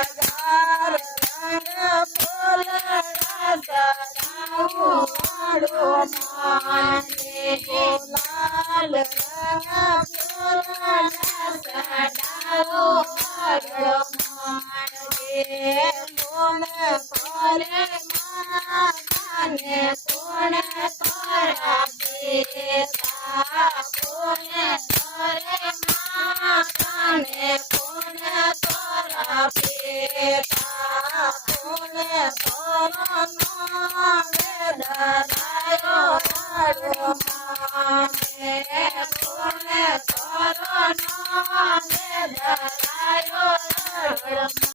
હજાર રંગ ફૂલડા સજાવું વાળો માને ગુલાલ રંગ ફૂલડા સજાવું વાળો માને ગુણ કરે માતાને ગુણ કરા બેટા ગુણ કરે માતાને ગુણ કરા બેટા ગુણ કરો